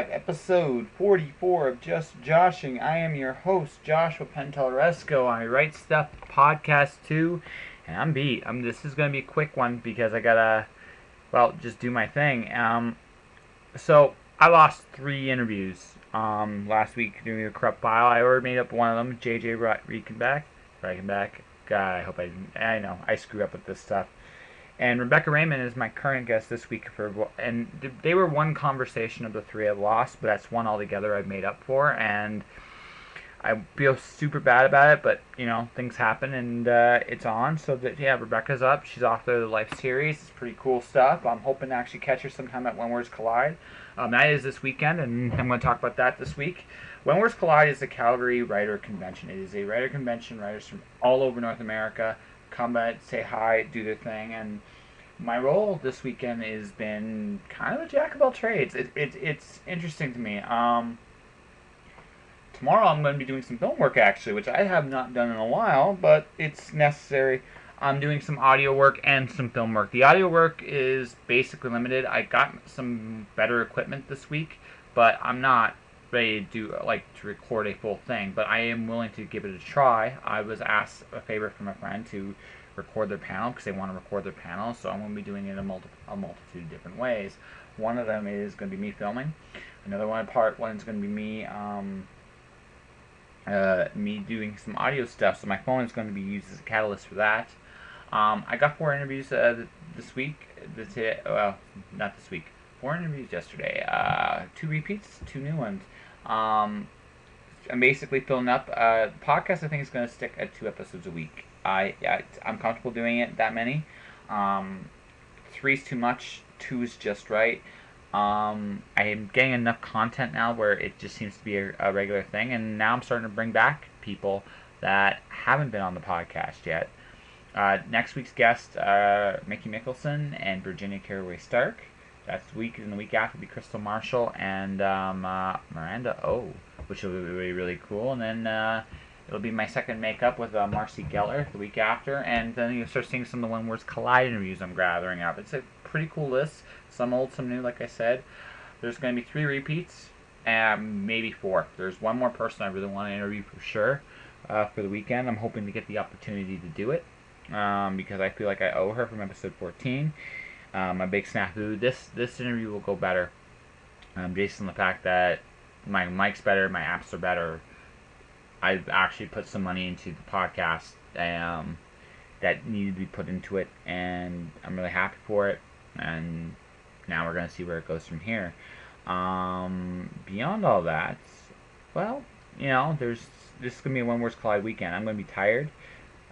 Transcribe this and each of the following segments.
live, episode 44 of Just Joshing. I am your host, Joshua Penteleresco. I Write Stuff Podcast 2, and I'm beat. This is going to be a quick one because I gotta, just do my thing. So I lost 3 interviews last week doing a corrupt file. I already made up one of them, JJ Reichenbach. God, I hope I know, I screw up with this stuff. And Rebekah Raymond is my current guest this week and they were one conversation of the 3 I've lost, but that's one altogether I've made up for, and I feel super bad about it, but things happen, and it's on. So Rebekah's up. She's off the Life series. It's pretty cool stuff. I'm hoping to actually catch her sometime at When Words Collide. That is this weekend, and I'm going to talk about that this week. When Words Collide is the Calgary Writer Convention. It is a writer convention. Writers from all over North America come by, say hi, do their thing, and my role this weekend has been kind of a jack of all trades. It's interesting to me. Tomorrow I'm going to be doing some film work, actually, which I have not done in a while, but it's necessary. I'm doing some audio work and some film work. The audio work is basically limited. I got some better equipment this week, but I'm not ready to record a full thing, but I am willing to give it a try. I was asked a favor from a friend to record their panel because they want to record their panel, so I'm going to be doing it a multitude of different ways. One of them is going to be me filming. Another one is going to be me me doing some audio stuff, so my phone is going to be used as a catalyst for that. I got 4 interviews this week. Not this week. 4 interviews yesterday. 2 repeats, 2 new ones. I'm basically filling up. The podcast, I think, is going to stick at 2 episodes a week. I'm comfortable doing it that many. 3 is too much. 2 is just right. I am getting enough content now where it just seems to be a regular thing, and now I'm starting to bring back people that haven't been on the podcast yet. Next week's guests are Mickey Mickelson and Virginia Carraway Stark. That's the week, and the week after will be Crystal Marshall and Miranda O, which will be really, really cool. And then it'll be my second makeup with Marcy Geller the week after, and then you'll start seeing some of the When Words Collide interviews I'm gathering up. It's a pretty cool list, some old, some new, like I said. There's going to be 3 repeats, and maybe 4. There's one more person I really want to interview for sure for the weekend. I'm hoping to get the opportunity to do it because I feel like I owe her from episode 14. My big snafu. This interview will go better based on the fact that my mic's better, my apps are better. I've actually put some money into the podcast that needed to be put into it, and I'm really happy for it. And now we're going to see where it goes from here. Beyond all that, this is going to be a When Words Collide weekend. I'm going to be tired.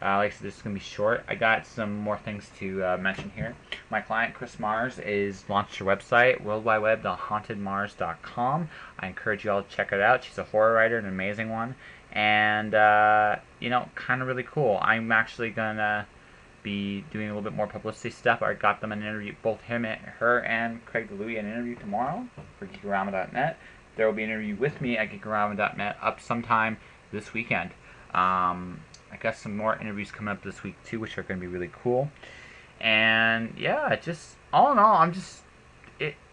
Like I said, this is going to be short. I got some more things to mention here. My client, Chris Mars, is launched her website, worldwideweb.hauntedmars.com. I encourage you all to check it out. She's a horror writer, an amazing one. And, kind of really cool. I'm actually going to be doing a little bit more publicity stuff. I got them an interview, both her and Craig DeLuey, an interview tomorrow for Geekorama.net. There will be an interview with me at Geekorama.net up sometime this weekend. I got some more interviews coming up this week too, which are going to be really cool. And just all in all,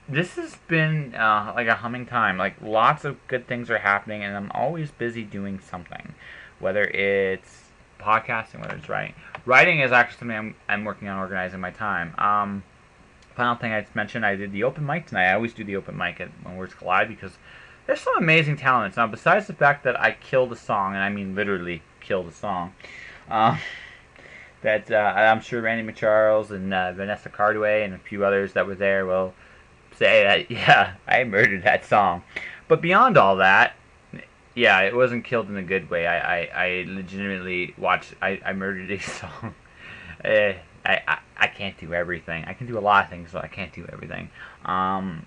this has been like a humming time. Like, lots of good things are happening, and I'm always busy doing something, whether it's podcasting, whether it's writing. Writing is actually something I'm working on organizing my time. Final thing I mentioned, I did the open mic tonight. I always do the open mic at When Words Collide because there's some amazing talents. Now, besides the fact that I killed a song, and I mean literally killed a song, that I'm sure Randy McCharles and Vanessa Cardaway and a few others that were there will say that, I murdered that song. But beyond all that, it wasn't killed in a good way. I legitimately I murdered a song. I can't do everything. I can do a lot of things, but I can't do everything. But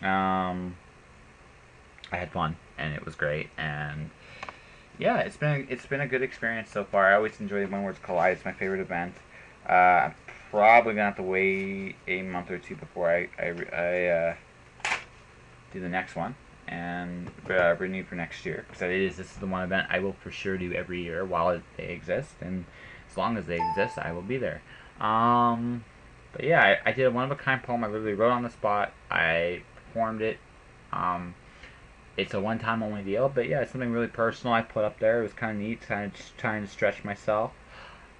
I had fun, and it was great, and it's been a good experience so far. I always enjoy When Words Collide. It's my favorite event. I'm probably gonna have to wait a month or 2 before I do the next one and renew for next year, because this is the one event I will for sure do every year while they exist, and as long as they exist, I will be there. But yeah, I did a one-of-a-kind poem. I literally wrote on the spot. I performed it. Um, it's a one-time only deal, but yeah, it's something really personal I put up there. It was kind of neat, kind of just trying to stretch myself.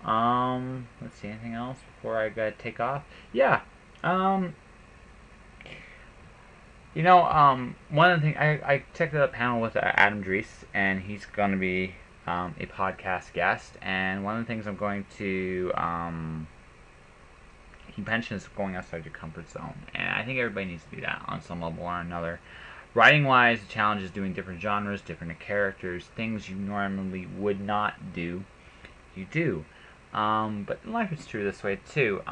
Let's see, anything else before I gotta take off? Yeah. Um, one of the things I checked out a panel with Adam Dries, and he's going to be a podcast guest. And one of the things I'm going to he mentions going outside your comfort zone, and I think everybody needs to do that on some level or another. Writing wise, the challenge is doing different genres, different characters, things you normally would not do. You do, but in life it's true this way too.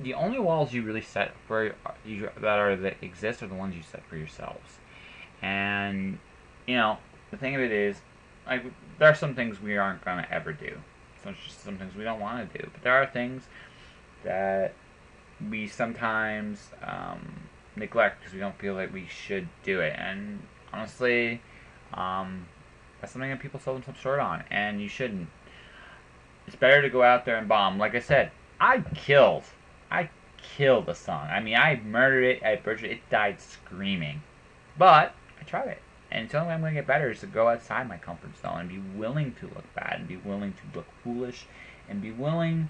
The only walls you really set for you that exist are the ones you set for yourselves. And the thing of it is, like, there are some things we aren't gonna ever do. So it's just some things we don't want to do. But there are things that we sometimes neglect because we don't feel like we should do it. And honestly, that's something that people sell themselves short on, and you shouldn't. It's better to go out there and bomb. Like I said, I killed a song. I mean, I murdered it. I butchered it. It died screaming. But I tried it. And the only way I'm going to get better is to go outside my comfort zone and be willing to look bad and be willing to look foolish and be willing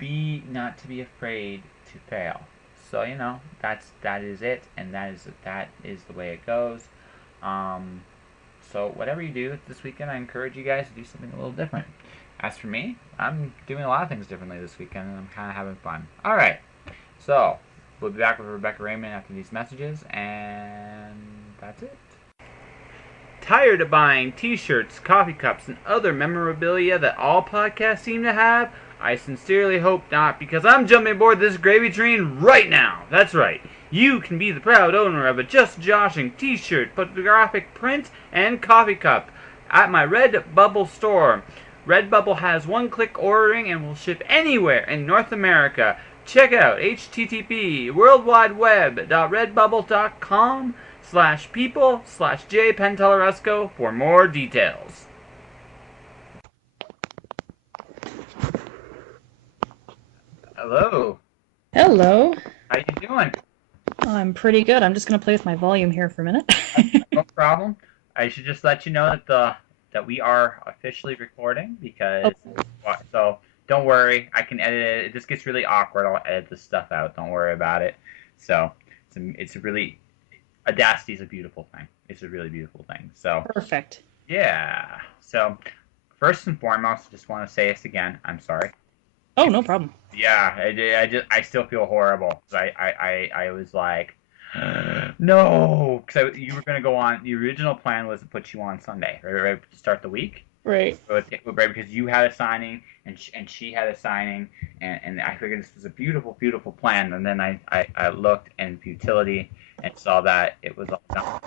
not to be afraid to fail. So, that is it, and that is the way it goes. So whatever you do this weekend, I encourage you guys to do something a little different. As for me, I'm doing a lot of things differently this weekend, and I'm kind of having fun. All right, so we'll be back with Rebekah Raymond after these messages, and that's it. Tired of buying t-shirts, coffee cups, and other memorabilia that all podcasts seem to have? I sincerely hope not, because I'm jumping aboard this gravy train right now. That's right. You can be the proud owner of a Just Joshing t-shirt, photographic print, and coffee cup at my Redbubble store. Redbubble has one-click ordering and will ship anywhere in North America. Check out http://worldwideweb.redbubble.com/people/jpenteloresco for more details. Hello. Hello. How you doing? I'm pretty good. I'm just going to play with my volume here for a minute. No problem. I should just let you know that we are officially recording because Oh, so don't worry. I can edit it. If this gets really awkward, I'll edit this stuff out. Don't worry about it. So it's a really Audacity is a beautiful thing. It's a really beautiful thing. So perfect. yeah. So first and foremost, I just want to say this again. I'm sorry. Oh, no problem. Yeah, I still feel horrible. I was like, no, because you were gonna go on. The original plan was to put you on Sunday, right to start the week. Right. Right, because you had a signing and she had a signing, and I figured this was a beautiful, beautiful plan. And then I looked in futility and saw that it was all done,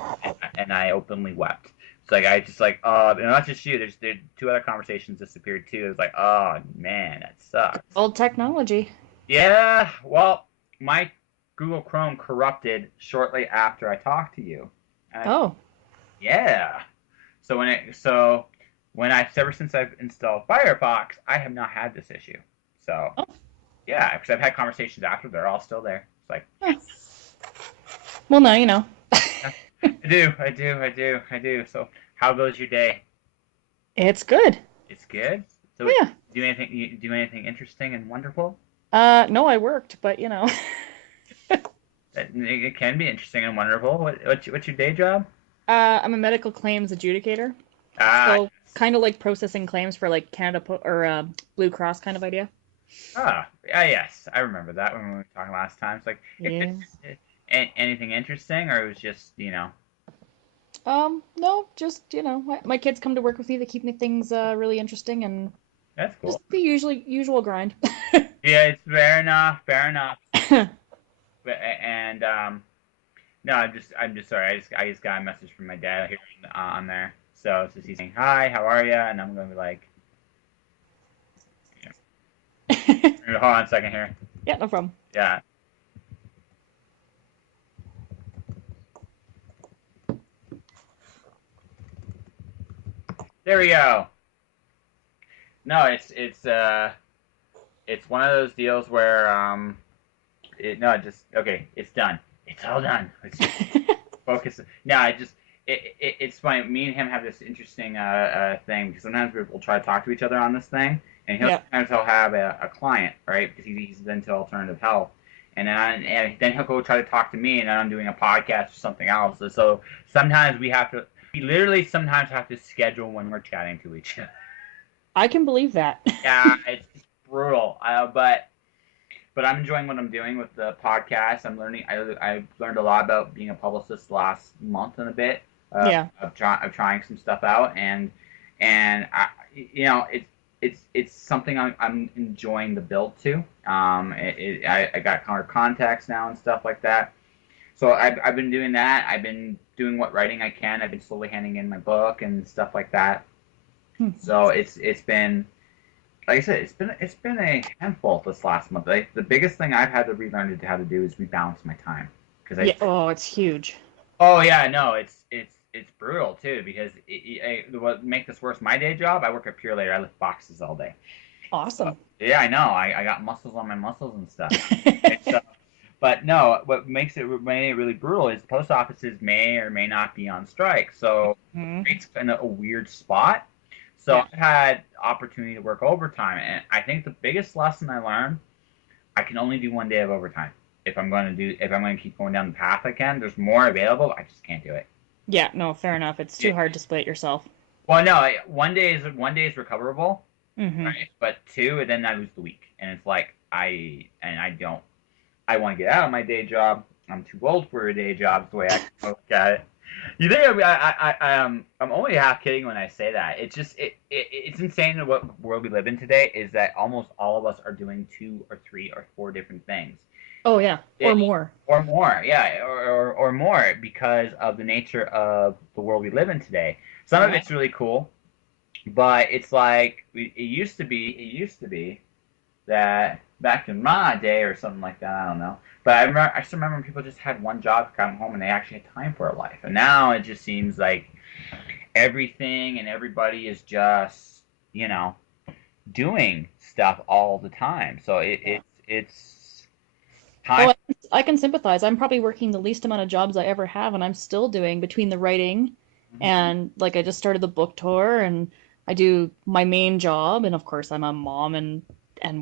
and I openly wept. It's like I just like, and not just you. There's two other conversations disappeared too. It was like, oh man, that sucks. Old technology. Yeah, well, my Google Chrome corrupted shortly after I talked to you. Oh. Yeah. When ever since I've installed Firefox, I have not had this issue. So Oh. yeah, because I've had conversations after, they're all still there. It's like, Huh. Well, now you know. I do. So how goes your day? It's good. It's good. So Yeah. you do anything interesting and wonderful? No, I worked, but It can be interesting and wonderful. What's your day job? I'm a medical claims adjudicator. Ah, So kind of like processing claims for like Blue Cross kind of idea. yes, I remember that when we were talking last time. It's like, Yeah. anything interesting, or it was just, No, just, my kids come to work with me. They keep me things really interesting and that's just cool. the usual grind. Yeah, it's fair enough. And no, I'm just sorry. I just got a message from my dad here on there. So it's just he's saying hi, how are you? And I'm gonna be like, hold on a second here. Yeah, no problem. Yeah. There we go. No, it's one of those deals where no, just okay. It's done. It's all done. It's just focus. No, it's funny. Me and him have this interesting thing because sometimes we'll try to talk to each other on this thing, and Yeah. sometimes he'll have a client, right? Because he's into alternative health, and then he'll go try to talk to me, and then I'm doing a podcast or something else. And so sometimes we literally sometimes have to schedule when we're chatting to each other. I can believe that. Yeah, it's brutal. But I'm enjoying what I'm doing with the podcast. I'm learning. I've learned a lot about being a publicist the last month and a bit. Yeah. Of trying some stuff out, and it's something I'm enjoying the build to. I got kind of contacts now and stuff like that. So I've been doing that. I've been doing what writing I can. I've been slowly handing in my book and stuff like that. So it's been, like I said, it's been a handful this last month. Like, the biggest thing I've had to relearn how to do is rebalance my time. Yeah. Oh, it's huge. Oh yeah, no, it's brutal too because what make this worse? My day job, I work at Pure Later. I lift boxes all day. Awesome. Yeah, I know. I got muscles on my muscles and stuff. But no, what makes it really brutal is post offices may or may not be on strike, so it's in a weird spot. So I've had opportunity to work overtime, and I think the biggest lesson I learned, I can only do one day of overtime. If I'm going to keep going down the path I can, there's more available. I just can't do it. Yeah, no, fair enough. It's too hard to split yourself. Well, no, one day is recoverable, Mm-hmm. right? But two, and then I lose the week, and it's like I want to get out of my day job. I'm too old for a day job. Is the way I look at it. You think I'm only half kidding when I say that. It's insane what world we live in today is that almost all of us are doing 2 or 3 or 4 different things. Oh yeah, or more. Or more, yeah, or more because of the nature of the world we live in today. Some of it's really cool, but it's like it used to be that back in my day or something like that. I don't know. But I still remember when people just had one job, come home, and they actually had time for a life. And now it just seems like everything and everybody is just, doing stuff all the time. So it's time. Oh, I can sympathize. I'm probably working the least amount of jobs I ever have, and I'm still doing between the writing and like I just started the book tour, and I do my main job, and of course I'm a mom and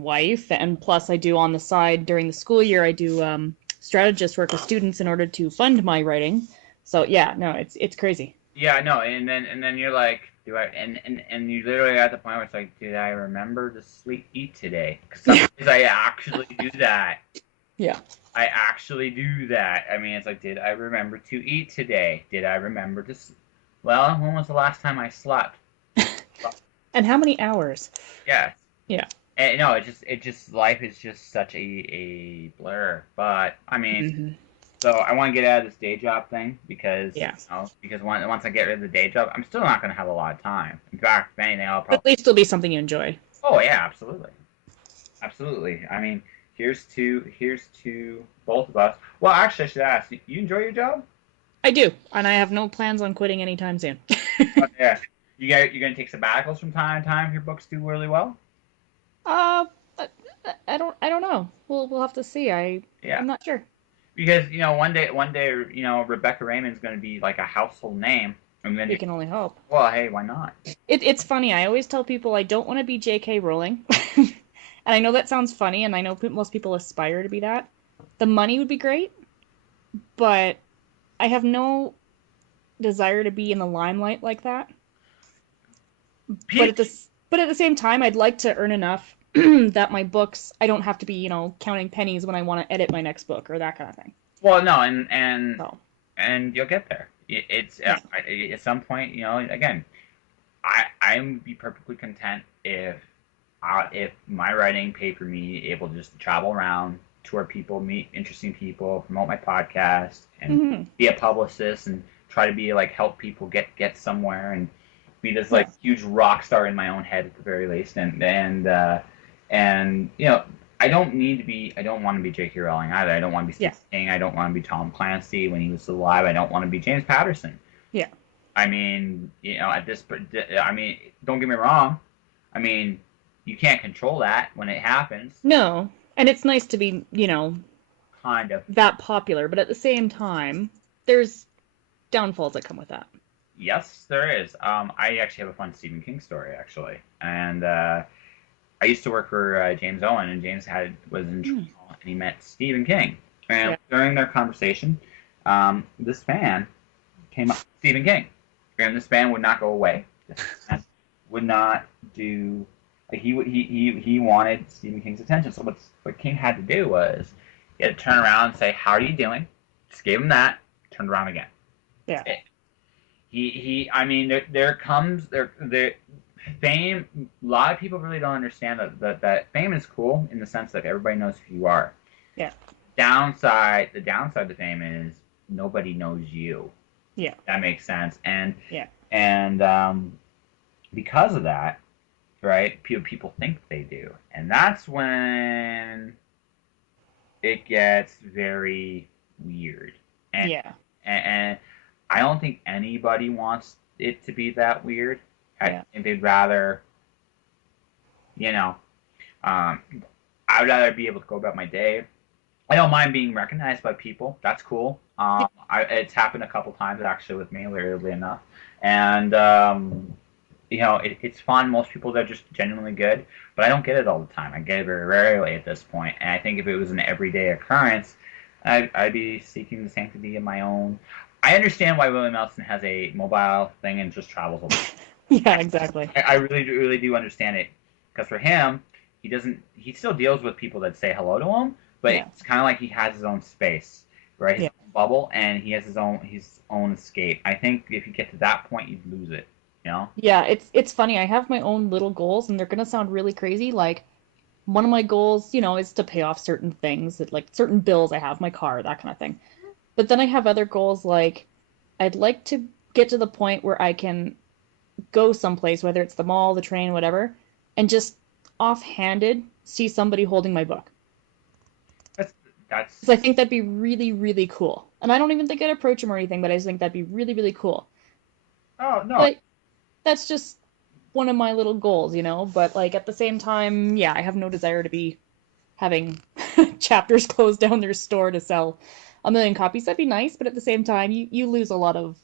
wife, and plus I do on the side during the school year I do strategist work with students in order to fund my writing. So yeah, no, it's crazy. Yeah, no, and then you're like, do I? And you literally at the point where it's like, did I remember to eat today? Because sometimes I actually do that. Yeah. I actually do that. I mean, it's like, did I remember to eat today? Did I remember to? Well, when was the last time I slept? And how many hours? Yeah. Yeah. And, no, it just life is just such a blur. But I mean, so I want to get out of this day job thing because because once I get rid of the day job, I'm still not going to have a lot of time. In fact, if anything, I'll probably At least it'll be something you enjoy. Oh yeah, absolutely, absolutely. I mean, here's to both of us. Well, actually, I should ask. You enjoy your job? I do, and I have no plans on quitting anytime soon. Oh, yeah. You're gonna take sabbaticals from time to time if your books do really well? Uh, I don't know. We'll have to see. I'm not sure. Because one day Rebekah Raymond's gonna be like a household name, and then We can only hope. Well, hey, why not? It's funny. I always tell people I don't want to be J.K. Rowling, and I know that sounds funny, and I know most people aspire to be that. The money would be great, but I have no desire to be in the limelight like that. But at the same time, I'd like to earn enough that my books, I don't have to be, counting pennies when I want to edit my next book or that kind of thing. Well, no, and you'll get there. It's at some point, again, I would be perfectly content if my writing paid for me able just to travel around, tour people, meet interesting people, promote my podcast, and be a publicist and try to be like help people get somewhere and be this like huge rock star in my own head at the very least. And I don't want to be J.K. Rowling either. I don't want to be Stephen King. I don't want to be Tom Clancy when he was still alive. I don't want to be James Patterson. Yeah. I mean, don't get me wrong. I mean, you can't control that when it happens. No. And it's nice to be, you know, Kind of. that popular, but at the same time, there's downfalls that come with that. Yes, there is. I actually have a fun Stephen King story actually, and I used to work for James Owen, and James was in Mm. Toronto, and he met Stephen King. And Yeah. during their conversation, this fan came up to Stephen King, and this fan would not go away. This fan would not do. Like he wanted Stephen King's attention. So what King had to do was he had to turn around and say, "How are you doing?" Just gave him that. Turned around again. Yeah. I mean, there comes there fame. A lot of people really don't understand that fame is cool in the sense that everybody knows who you are. Yeah. The downside to fame is nobody knows you. Yeah. That makes sense. And Yeah. because of that, right? People think they do, and that's when it gets very weird. And Yeah. and I don't think anybody wants it to be that weird. Yeah. I think they'd rather, you know, I would rather be able to go about my day. I don't mind being recognized by people. That's cool. It's happened a couple times actually with me, weirdly enough, and it's fun. Most people are just genuinely good, but I don't get it all the time. I get it very rarely at this point, and I think if it was an everyday occurrence, I'd be seeking the sanctity of my own. I understand why William Nelson has a mobile thing and just travels a lot. Yeah, exactly. I really do understand it because for him, he still deals with people that say hello to him, but Yeah. it's kind of like he has his own space, right? His Yeah. own bubble, and he has his own escape. I think if you get to that point, you'd lose it, you know? Yeah, it's funny. I have my own little goals, and they're gonna sound really crazy. Like one of my goals, you know, is to pay off certain things, that like certain bills I have, my car, that kind of thing. But then I have other goals like I'd like to get to the point where I can go someplace, whether it's the mall, the train, whatever, and just offhanded see somebody holding my book. That's Because I think that'd be really, really cool. And I don't even think I'd approach them or anything, but I just think that'd be really, really cool. oh no, But that's just one of my little goals, you know? But like at the same time, yeah, I have no desire to be having chapters close down their store to sell a million copies. That'd be nice, but at the same time, you lose a lot of,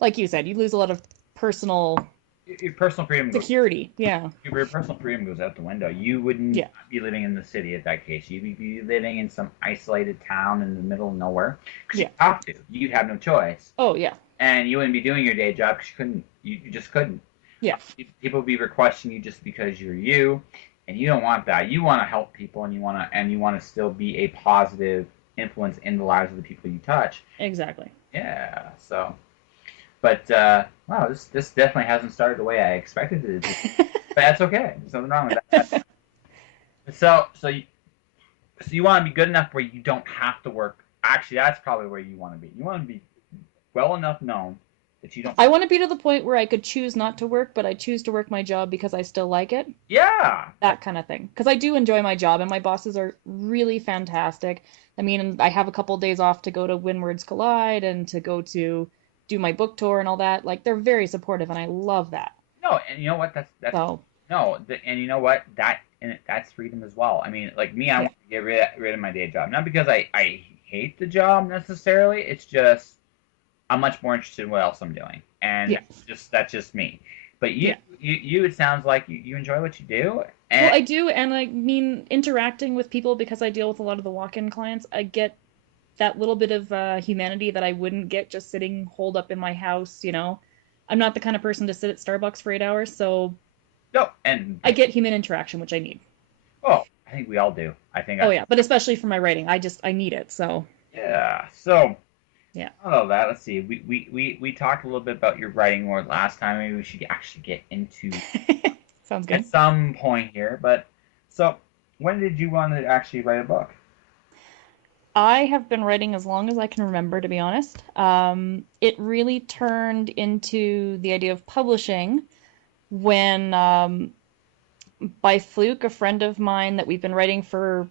like you said, you lose a lot of personal your personal freedom security. Yeah. your personal freedom goes out the window. You wouldn't Yeah. be living in the city at that case. You'd be living in some isolated town in the middle of nowhere because Yeah. you have to. You'd have no choice, Oh, yeah. and you wouldn't be doing your day job because you couldn't. You just couldn't. Yeah. People would be requesting you just because you're you, and you don't want that. You want to help people, and you want to still be a positive influence in the lives of the people you touch. Exactly. Yeah. So, but wow, this definitely hasn't started the way I expected it to. But that's okay. There's nothing wrong with that. So you want to be good enough where you don't have to work. Actually, that's probably where you want to be. You want to be well enough known that you don't. I want to be to the point where I could choose not to work, but I choose to work my job because I still like it. Yeah. That kind of thing. Because I do enjoy my job, and my bosses are really fantastic. I mean, I have a couple of days off to go to Windwards Collide and to go to do my book tour and all that. Like, they're very supportive, and I love that. No, and you know what? That's So, no, and you know what? That's freedom as well. I mean, like me, I yeah. want to get rid of my day job, not because I hate the job necessarily. It's just I'm much more interested in what else I'm doing, and Yeah. that's just me. But Yeah. you it sounds like you enjoy what you do, Well, and I do, and I mean, interacting with people because I deal with a lot of the walk-in clients, I get that little bit of humanity that I wouldn't get just sitting holed up in my house, you know. I'm not the kind of person to sit at Starbucks for 8 hours, so no, and I get human interaction, which I need. oh, I think we all do. I think Oh yeah, but especially for my writing, I need it. So yeah. So yeah. I love that. Let's see. We talked a little bit about your writing more last time. Maybe we should actually get into Sounds at good. some point here. But so, when did you want to actually write a book? I have been writing as long as I can remember, to be honest. It really turned into the idea of publishing when, by fluke, a friend of mine that we've been writing for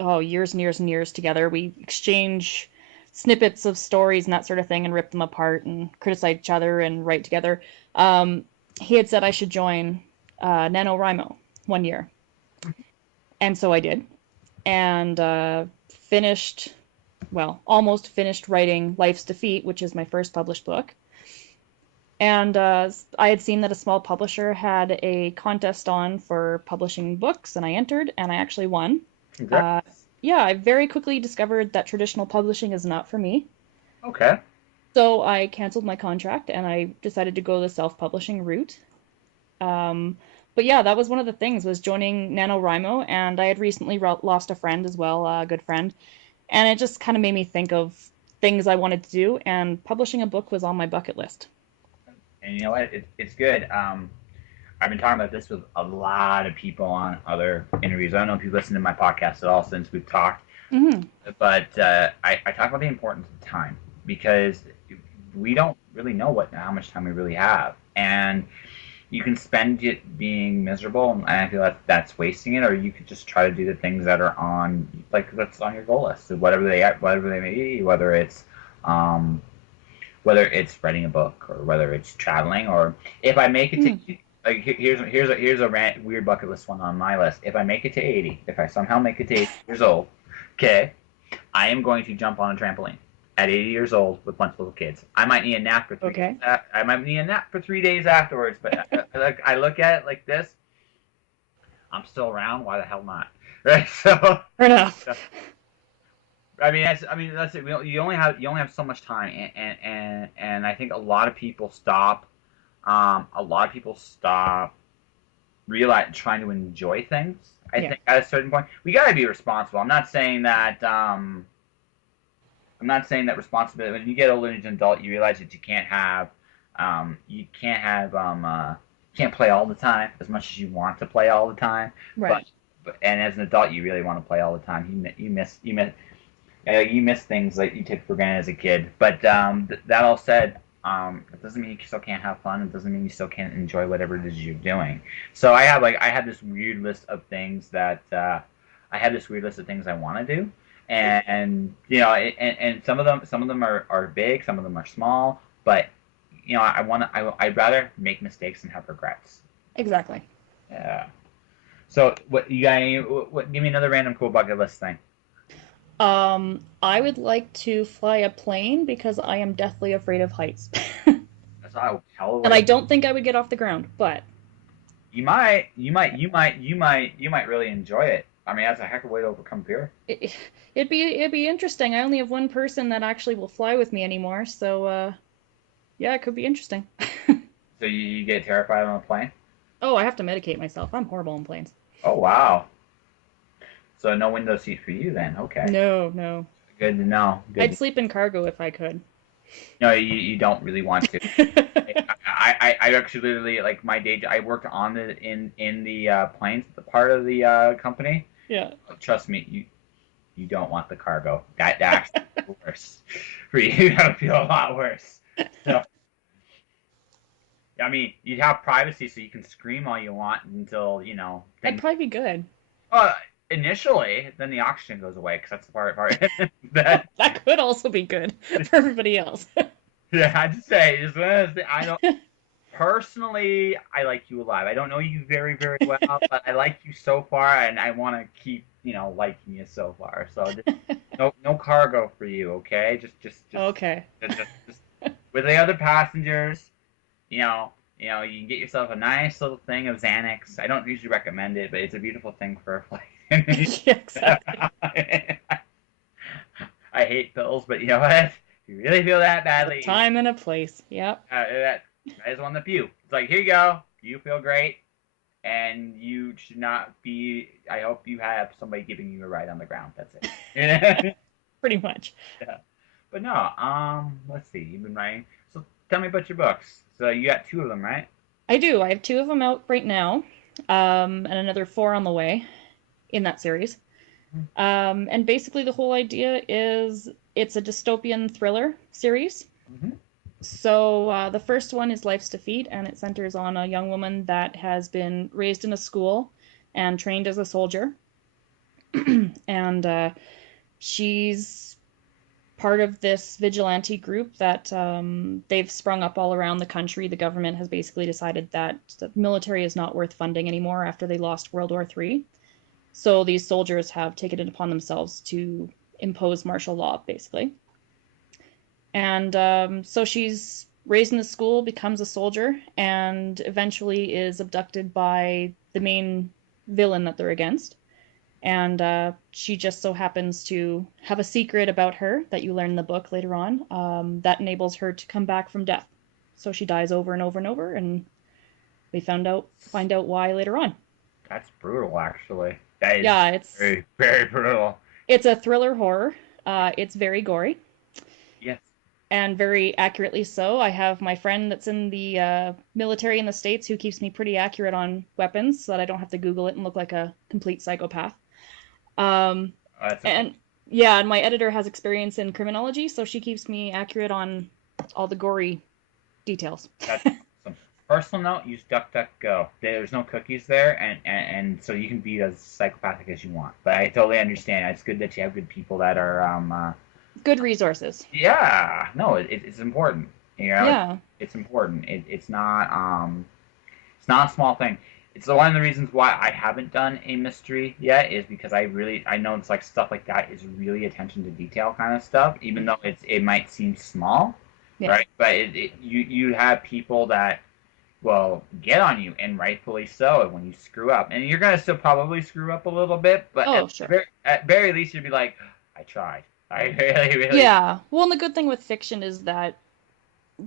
years and years and years together, we exchange snippets of stories and that sort of thing and rip them apart and criticize each other and write together. He had said I should join NaNoWriMo, 1 year. And so I did. And almost finished writing Life's Defeat, which is my first published book. And I had seen that a small publisher had a contest on for publishing books, and I entered, and I actually won. Exactly. Yeah, I very quickly discovered that traditional publishing is not for me. Okay. So I canceled my contract, and I decided to go the self-publishing route. But yeah, that was one of the things, was joining NaNoWriMo, and I had recently lost a friend as well, a good friend, and it just kind of made me think of things I wanted to do, and publishing a book was on my bucket list. And you know what? It's good. I've been talking about this with a lot of people on other interviews. I don't know if you listen to my podcast at all since we've talked, Mm-hmm. but I talk about the importance of time because we don't really know how much time we really have, and you can spend it being miserable, and I feel like that's wasting it. Or you could just try to do the things that are on that's on your goal list, so whatever they may be, whether it's writing a book or whether it's traveling, or if I make it to here's a weird bucket list one on my list. If I make it to 80, if I somehow make it to 80 years old, okay, I am going to jump on a trampoline at 80 years old with a bunch of little kids. I might need a nap for 3 days. I might need a nap for 3 days afterwards, but I look at it like this. I'm still around. Why the hell not? Right? So Fair enough. That's it. You only have so much time, and I think a lot of people stop. Trying to enjoy things. I think at a certain point we gotta be responsible. I'm not saying that. I'm not saying that responsibility. When you get older as an adult, you realize that you can't play all the time as much as you want to play all the time. Right. And as an adult, you really want to play all the time. You miss things that you took for granted as a kid. But that all said, it doesn't mean you still can't have fun. It doesn't mean you still can't enjoy whatever it is you're doing. So I had this weird list of things that I want to do, and some of them are big, some of them are small, but I'd rather make mistakes than have regrets. Exactly. Yeah. So what you got? Give me another random cool bucket list thing. I would like to fly a plane because I am deathly afraid of heights. That's not hell. And I don't think I would get off the ground, but you might really enjoy it. I mean, that's a heck of a way to overcome fear. It'd be interesting. I only have one person that actually will fly with me anymore, so yeah, it could be interesting. So you get terrified on a plane? Oh, I have to medicate myself. I'm horrible on planes. Oh wow. So no window seat for you then? Okay. No. Good to know. I'd sleep in cargo if I could. No, you don't really want to. I actually literally, like, my day. I worked on in the planes, the part of the company. Yeah. Trust me, you don't want the cargo. That actually worse for you. That would feel a lot worse. So, I mean, you'd have privacy, so you can scream all you want until I'd probably be good. Initially, then the oxygen goes away because that's the part that could also be good for everybody else. Yeah, I'd just say I don't personally. I like you alive. I don't know you very, very well, but I like you so far, and I want to keep liking you so far. So no cargo for you, okay? Just okay. Just with the other passengers, you can get yourself a nice little thing of Xanax. I don't usually recommend it, but it's a beautiful thing for a flight. Yeah, exactly. I hate pills, but you know what? If you really feel that badly, a time and a place. Yep. That is on the pew. It's like, here you go. You feel great, and you should not be. I hope you have somebody giving you a ride on the ground. That's it. Pretty much. Yeah. But no. Let's see. You've been writing. So tell me about your books. So you got 2 of them, right? I do. I have 2 of them out right now, and another 4 on the way in that series. And basically the whole idea is it's a dystopian thriller series. Mm-hmm. So the first one is Life's Defeat, and it centers on a young woman that has been raised in a school and trained as a soldier. And she's part of this vigilante group that they've sprung up all around the country. The government has basically decided that the military is not worth funding anymore after they lost World War III. So these soldiers have taken it upon themselves to impose martial law, basically. And so she's raised in the school, becomes a soldier, and eventually is abducted by the main villain that they're against. And she just so happens to have a secret about her that you learn in the book later on that enables her to come back from death. So she dies over and over and over, and we find out why later on. That's brutal, actually. That is Yeah, it's very, very brutal. it's a thriller horror. It's very gory Yes. and very accurately so. I have my friend that's in the military in the States who keeps me pretty accurate on weapons so that I don't have to Google it and look like a complete psychopath. Um, That's okay. and yeah, and my editor has experience in criminology, so she keeps me accurate on all the gory details. That's awesome. Personal note: use DuckDuckGo. There's no cookies there, and so you can be as psychopathic as you want. But I totally understand. It's good that you have good people that are Good resources. yeah. No, it's important. You know, Yeah. it's important. It's not a small thing. It's one of the reasons why I haven't done a mystery yet is because I know it's like stuff like that is really attention to detail kind of stuff, even though it might seem small, Yeah. right? But you have people that will get on you, and rightfully so, when you screw up, and you're gonna still probably screw up a little bit, but Oh, sure. at very least you'd be like, I tried. I really, really. Yeah. Well, and the good thing with fiction is that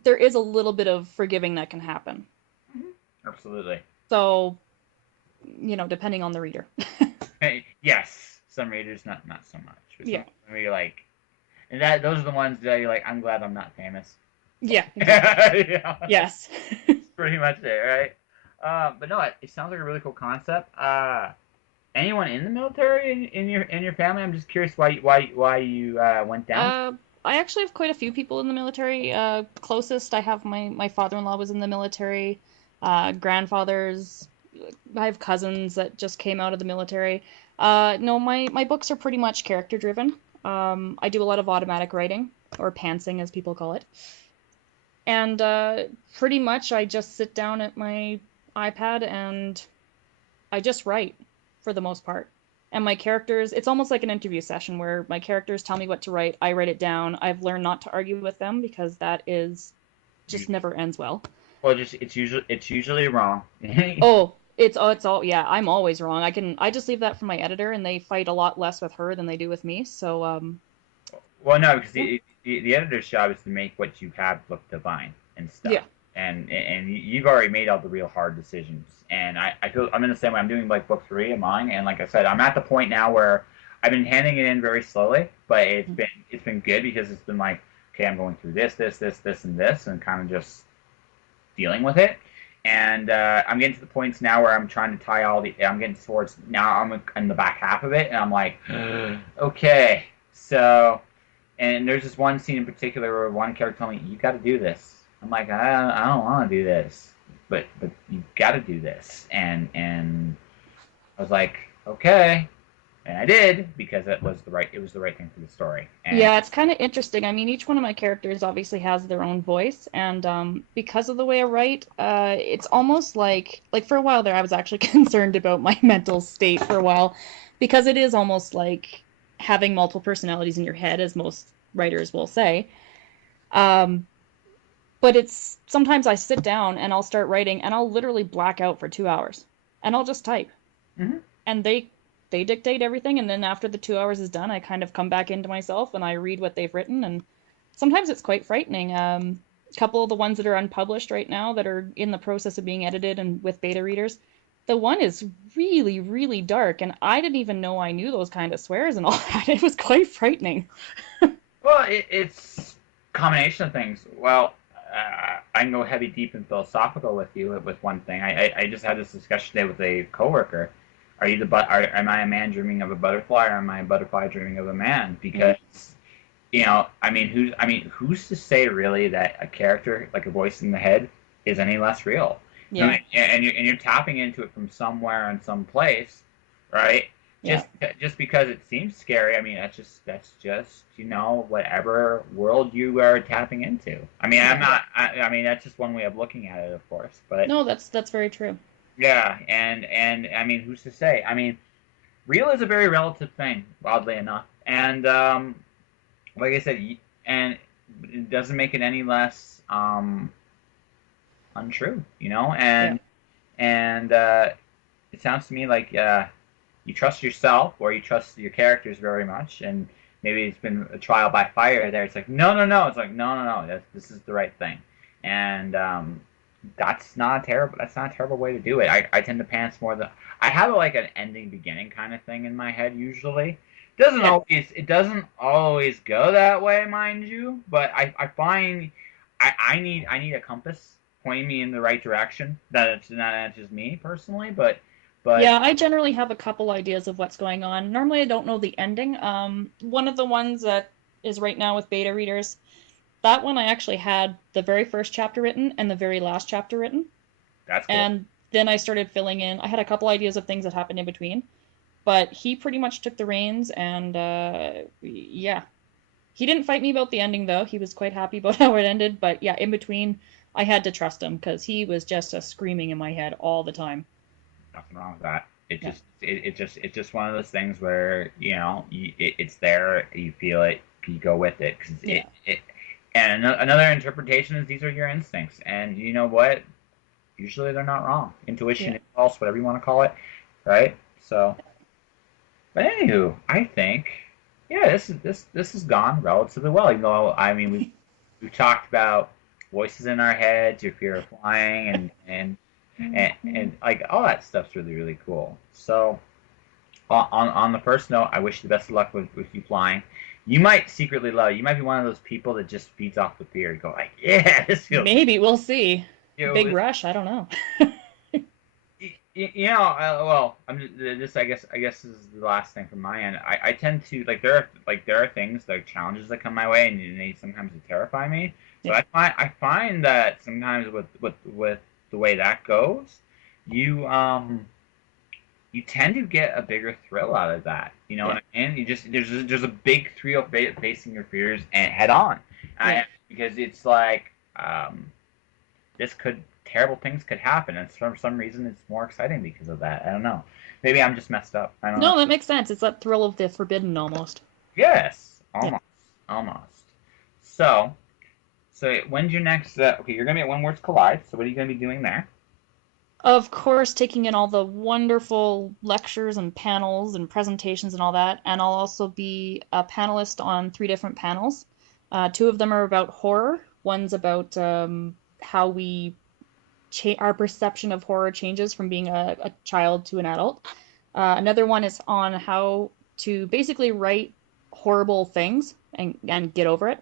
there is a little bit of forgiving that can happen. Mhm. Absolutely. So, depending on the reader. Hey, yes, some readers not so much, but Yeah. some you're like, and that those are the ones that you're like, I'm glad I'm not famous. Yeah, exactly. Yeah, Yes. pretty much it, right? But no, it sounds like a really cool concept. Anyone in the military in your family? I'm just curious why you went down. I actually have quite a few people in the military. Closest, I have my father-in-law was in the military. Grandfathers, I have cousins that just came out of the military. No, my books are pretty much character driven. I do a lot of automatic writing, or pantsing as people call it. And pretty much I just sit down at my iPad and I just write for the most part. And my characters, it's almost like an interview session where my characters tell me what to write, I write it down. I've learned not to argue with them because that is just never ends well. Well, just it's usually wrong. Oh, it's all yeah, I'm always wrong. I just leave that for my editor and they fight a lot less with her than they do with me. So Well, no, because yeah. the editor's job is to make what you have look divine and stuff. Yeah. And you've already made all the real hard decisions. And I feel I'm in the same way. I'm doing like book 3 of mine, and like I said, I'm at the point now where I've been handing it in very slowly, but it's been good because it's been like, okay, I'm going through this, and this, and kind of just dealing with it. And I'm getting to the points now where I'm trying to tie all the. I'm getting towards now. I'm in the back half of it, and I'm like, okay, so. And there's this one scene in particular where one character told me, "You got to do this." I'm like, I don't want to do this, but you got to do this, and I was like, okay, and I did because it was the right thing for the story. And Yeah, it's kind of interesting. I mean, each one of my characters obviously has their own voice, and because of the way I write, it's almost like for a while there, I was actually concerned about my mental state for a while, because it is almost like having multiple personalities in your head, as most writers will say. Um, but it's sometimes I sit down and I'll start writing and I'll literally black out for 2 hours, and I'll just type, hmm and they dictate everything, and then after the 2 hours is done I kind of come back into myself and I read what they've written, and sometimes it's quite frightening. A couple of the ones that are unpublished right now that are in the process of being edited and with beta readers, the one is really really dark, and I didn't even know I knew those kind of swears and all that. It was quite frightening. well, it's a combination of things. Well, I can go heavy deep and philosophical with you with one thing. I just had this discussion today with a coworker. Are you the but? Am I a man dreaming of a butterfly, or am I a butterfly dreaming of a man? Mm. Because who's to say really that a character like a voice in the head is any less real? Yeah. And you're tapping into it from somewhere and some place, right? Yeah. Just because it seems scary. I mean, that's just whatever world you are tapping into. I mean, I'm Yeah. not. I mean, that's just one way of looking at it, of course. But No, that's very true. yeah, and I mean, who's to say? I mean, real is a very relative thing, oddly enough, and like I said, and it doesn't make it any less untrue, Yeah. and it sounds to me like you trust yourself or you trust your characters very much, and maybe it's been a trial by fire there. It's like no, no, no. It's like no, no, no. This is the right thing, and that's not a terrible way to do it. I tend to pants more than I have like an ending beginning kind of thing in my head usually. Yeah. It doesn't always go that way, mind you, but I find I need a compass pointing me in the right direction. That's just me personally, but Yeah, I generally have a couple ideas of what's going on. Normally, I don't know the ending. One of the ones that is right now with beta readers, that one I actually had the very first chapter written and the very last chapter written. that's cool. And then I started filling in. I had a couple ideas of things that happened in between, but he pretty much took the reins and yeah. He didn't fight me about the ending though. He was quite happy about how it ended, but yeah, in between I had to trust him because he was just screaming in my head all the time. Nothing wrong with that. Yeah. It's just one of those things where it's there, you feel it, you go with it because Yeah. it. And another interpretation is these are your instincts, and you know what? Usually they're not wrong. Intuition, Yeah. impulse, whatever you want to call it, right? So, but anywho, I think yeah, this has gone relatively well. Even though I mean we've talked about voices in our heads, your fear of flying, and like all that stuff's really really cool. So on the first note, I wish you the best of luck with you flying. You might secretly love it. You might be one of those people that just feeds off the fear. You go like, yeah, this feels Maybe we'll see. Big this, rush, I don't know. well, I'm just, this. I guess this is the last thing from my end. I tend to there are things like challenges that come my way, and they sometimes terrify me. Yeah. But I find that sometimes with the way that goes, you you tend to get a bigger thrill out of that. You know Yeah. what I mean? You just there's a big thrill facing your fears and head on, Yeah. because it's like this could terrible things could happen, and for some reason it's more exciting because of that. I don't know. Maybe I'm just messed up. I don't know. No, that makes sense. It's that thrill of the forbidden almost. Yes, Yeah. almost. So when's your next? Okay, you're gonna be at When Words Collide. So what are you gonna be doing there? Of course, taking in all the wonderful lectures and panels and presentations and all that. And I'll also be a panelist on three different panels. Two of them are about horror. One's about how our perception of horror changes from being a child to an adult. Another one is on how to basically write horrible things and get over it.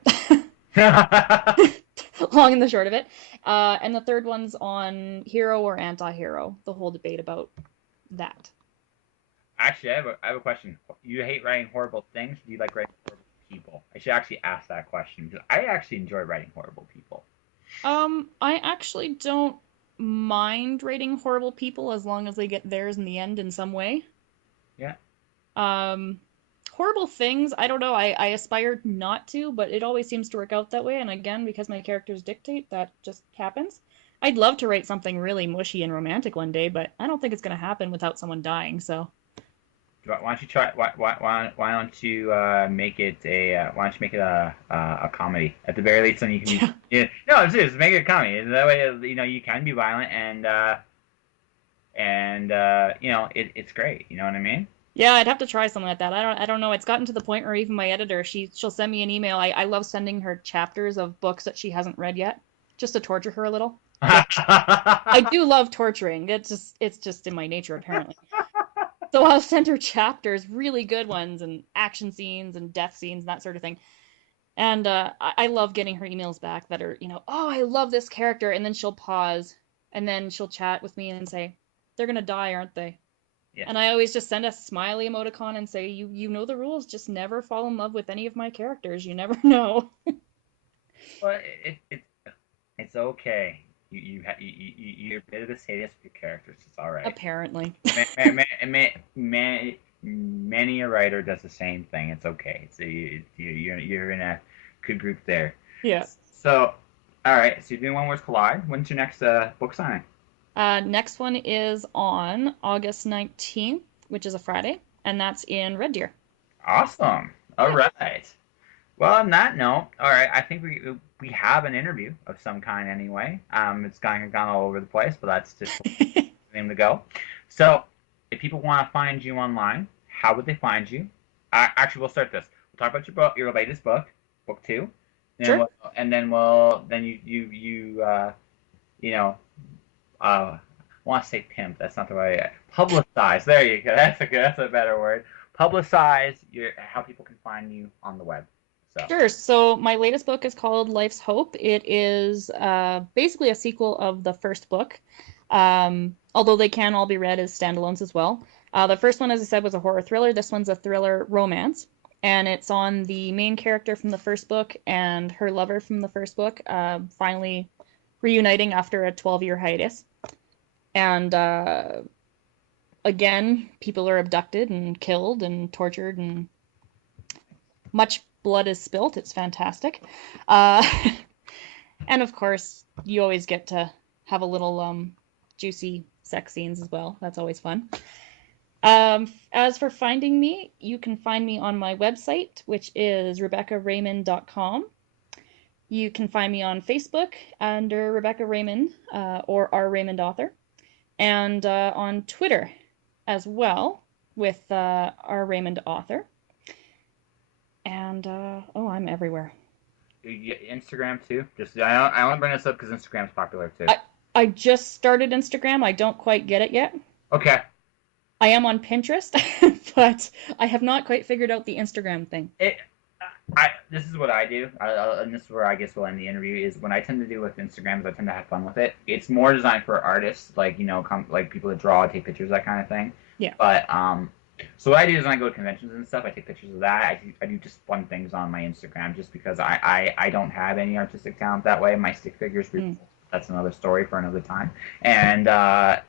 Long and the short of it. And the third one's on hero or anti-hero, the whole debate about that. Actually, I have a question. You hate writing horrible things? Do you like writing horrible people? I should actually ask that question because I actually enjoy writing horrible people. I actually don't mind rating horrible people as long as they get theirs in the end in some way. Yeah. Um, Horrible things, I don't know. I aspire not to, but it always seems to work out that way. And again, because my characters dictate, that just happens. I'd love to write something really mushy and romantic one day, but I don't think it's going to happen without someone dying. So Why don't you try? Why don't you make it a? Why don't you make it a comedy at the very least? Then you can be. yeah, Yeah, no, seriously, make it a comedy. That way, you can be violent and it's great. You know what I mean? yeah, I'd have to try something like that. I don't know. It's gotten to the point where even my editor, she'll send me an email. I love sending her chapters of books that she hasn't read yet, just to torture her a little. Which I do love torturing. It's just in my nature apparently. So I'll send her chapters, really good ones, and action scenes and death scenes and that sort of thing. And I love getting her emails back that are, oh, I love this character, and then she'll pause, and then she'll chat with me and say, they're gonna die, aren't they? Yes. And I always just send a smiley emoticon and say, you know the rules. Just never fall in love with any of my characters. You never know. Well, it's okay. You're a bit of a sadist with your characters. It's all right. Apparently. Man, Many a writer does the same thing. It's okay. You're in a good group there. Yeah. So, all right. So you're doing One Words Collide. When's your next book signing? Next one is on August 19th, which is a Friday, and that's in Red Deer. Awesome. All Yeah. right. Well, on that note, all right. I think we have an interview of some kind anyway. It's gone all over the place, but that's just the name to go. So, if people want to find you online, how would they find you? Actually, we'll start this. We'll talk about your book, your latest book, book two, and Sure. then you know I want to say pimp. That's not the right. Publicize. There you go. That's a better word. Publicize how people can find you on the web. So. Sure. So my latest book is called Life's Hope. It is basically a sequel of the first book, although they can all be read as standalones as well. The first one, as I said, was a horror thriller. This one's a thriller romance, and it's on the main character from the first book and her lover from the first book, finally reuniting after a 12-year hiatus. And again, people are abducted and killed and tortured, and much blood is spilt. It's fantastic. Uh, and of course, you always get to have a little juicy sex scenes as well. That's always fun. As for finding me, you can find me on my website, which is RebekahRaymond.com. You can find me on Facebook under Rebekah Raymond or R. Raymond Author, and on Twitter as well with R. Raymond Author. And oh, I'm everywhere. Instagram too. Just I only bring this up because Instagram's popular too. I just started Instagram. I don't quite get it yet. Okay. I am on Pinterest, but I have not quite figured out the Instagram thing. This is what I do, and this is where I guess we'll end the interview. Is when I tend to do with Instagrams, I tend to have fun with it. It's more designed for artists, like like people that draw, take pictures, that kind of thing. Yeah. But so what I do is when I go to conventions and stuff, I take pictures of that. I do just fun things on my Instagram, just because I don't have any artistic talent that way. My stick figures, that's another story for another time. And I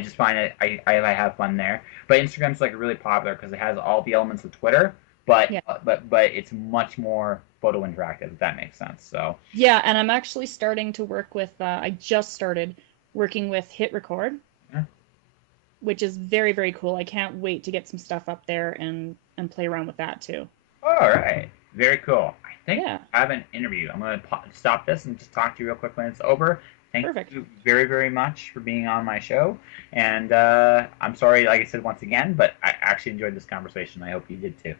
just find it I have fun there. But Instagram's like really popular because it has all the elements of Twitter, but Yeah. but it's much more photo interactive, if that makes sense. So Yeah, and I'm actually starting to work with, I just started working with Hit Record, yeah. which is very, very cool. I can't wait to get some stuff up there and play around with that too. All right, very cool. I think Yeah, I have an interview. I'm gonna stop this and just talk to you real quick when it's over. Thank perfect. you very, very much for being on my show. And I'm sorry, like I said once again, but I actually enjoyed this conversation. I hope you did too.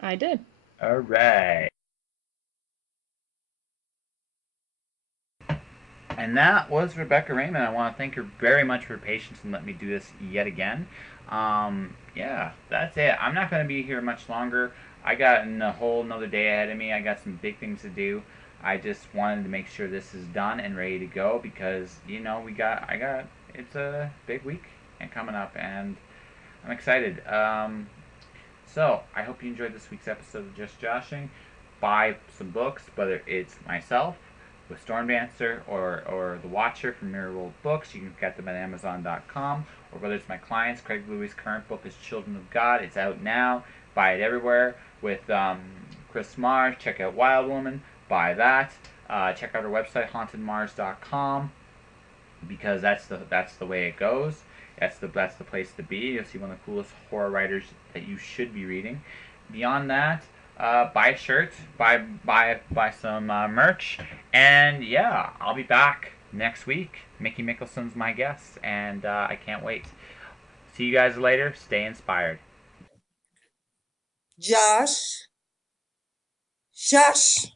I did. All right. And that was Rebekah Raymond. I want to thank her very much for her patience and let me do this yet again. Yeah, that's it. I'm not going to be here much longer. I got a whole another day ahead of me. I got some big things to do. I just wanted to make sure this is done and ready to go because it's a big week and coming up, and I'm excited. So I hope you enjoyed this week's episode of Just Joshing. Buy some books, whether it's myself with Stormdancer or The Watcher from Mirrorworld Books. You can get them at Amazon.com. Or whether it's my clients, Craig Louis' current book is Children of God. It's out now. Buy it everywhere. With Chris Mars, check out Wild Woman. Buy that. Check out our website, hauntedmars.com, because that's the way it goes. That's the place to be. You'll see one of the coolest horror writers that you should be reading. Beyond that, buy a shirt, buy some merch, and yeah, I'll be back next week. Mickey Mickelson's my guest, and I can't wait. See you guys later. Stay inspired. Josh, Josh.